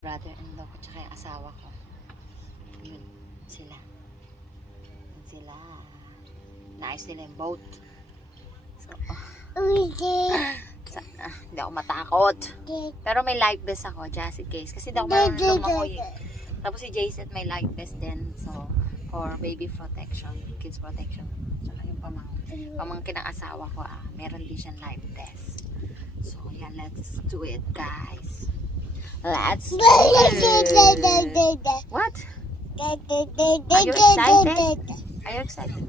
Brother-in-law ko tsaka yung asawa ko. Yun, sila. Yun sila. Naayos nila yung boat. So, hindi ako matakot. Pero may life vest ako, just in case. Kasi hindi ako marunong lumangoy. Tapos si Jason may life vest din. So, for baby protection, kids protection. Tsaka yung pamangkin ng asawa ko, meron din siyang life vest. So, yeah, let's do it, guys. Let's do it. What? Are you excited? Are you excited?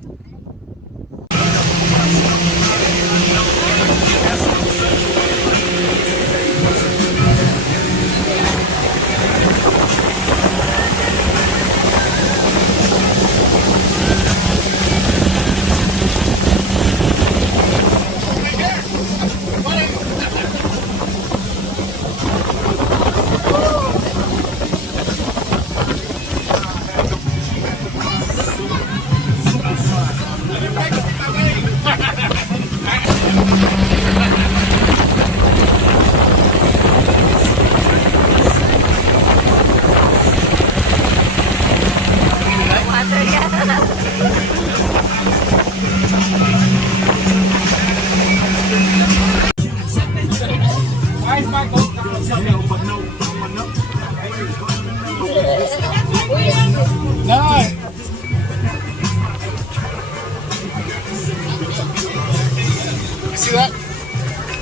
See that?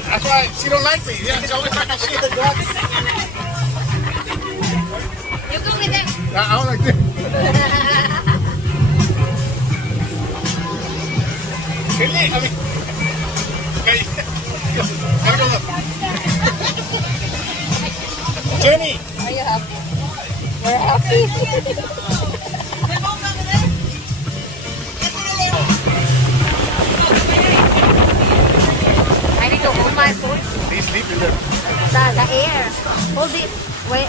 That's why she don't like me. Yeah, she always like I see the duck. You go with them. I don't like this. Really? I mean, okay. Have a go look. Jenny. Are you happy? We're happy. I need to hold my phone. He's sleeping there. The air. Hold it. Wait.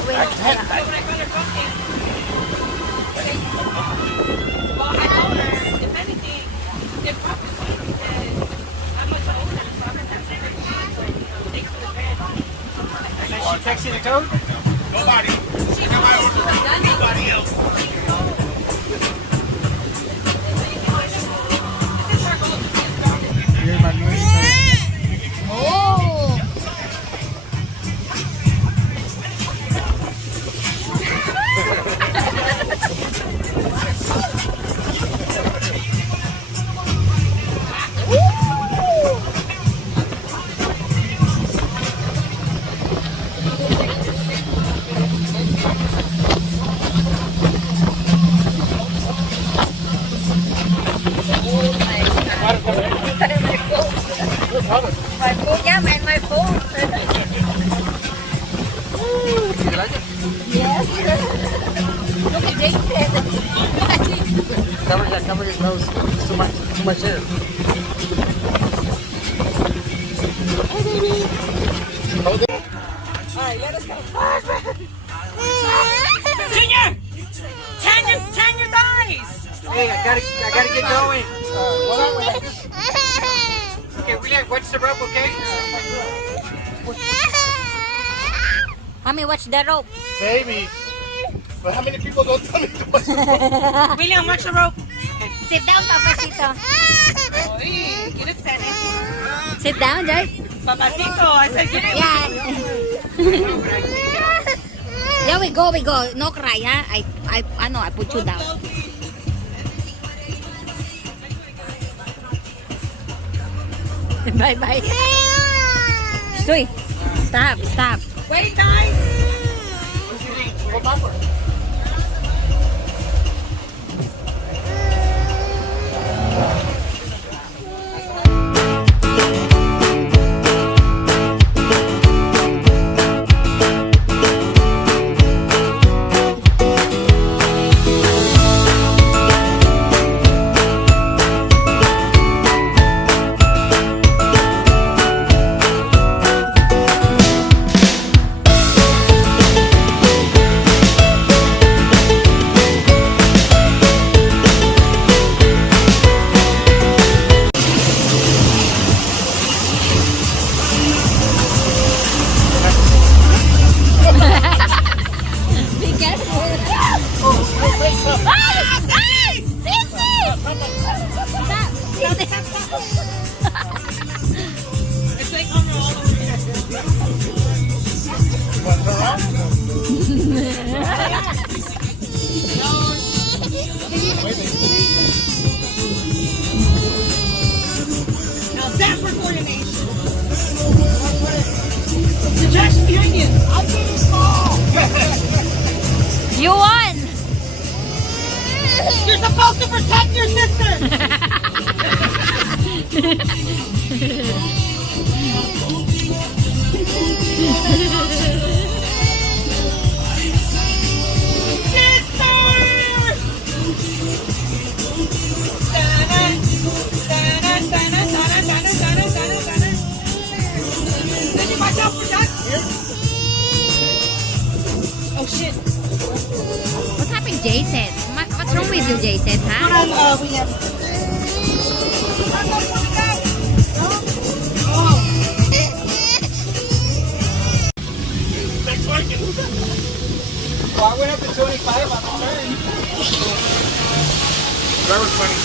She texting the code? Nobody. She got my order. Nobody else. Oh! My phone, yeah, man, my phone. You like it? Yes. Look at Jason. Cover his nose. Too much hair. Hold it. Alright, let us go. Tan your thighs. Hey, I gotta get going. What Okay, relax. Watch the rope, okay? Mommy, watch the rope. Baby. But how many people don't tell me to watch the rope? William, watch the rope. Sit down, Papacito. Oy, get it, Spanish. Sit down, Joy. Papacito, I said get it. Yeah. Yeah, we go. No cry, ha? I put you down. Bye. Soy, stop. Wait, guys. Go backward. You're supposed to protect your sister. Oh shit. What happened, Jason? What's wrong with you, Jason, huh? We have. Well, I went up to 25 on the turn. That was funny.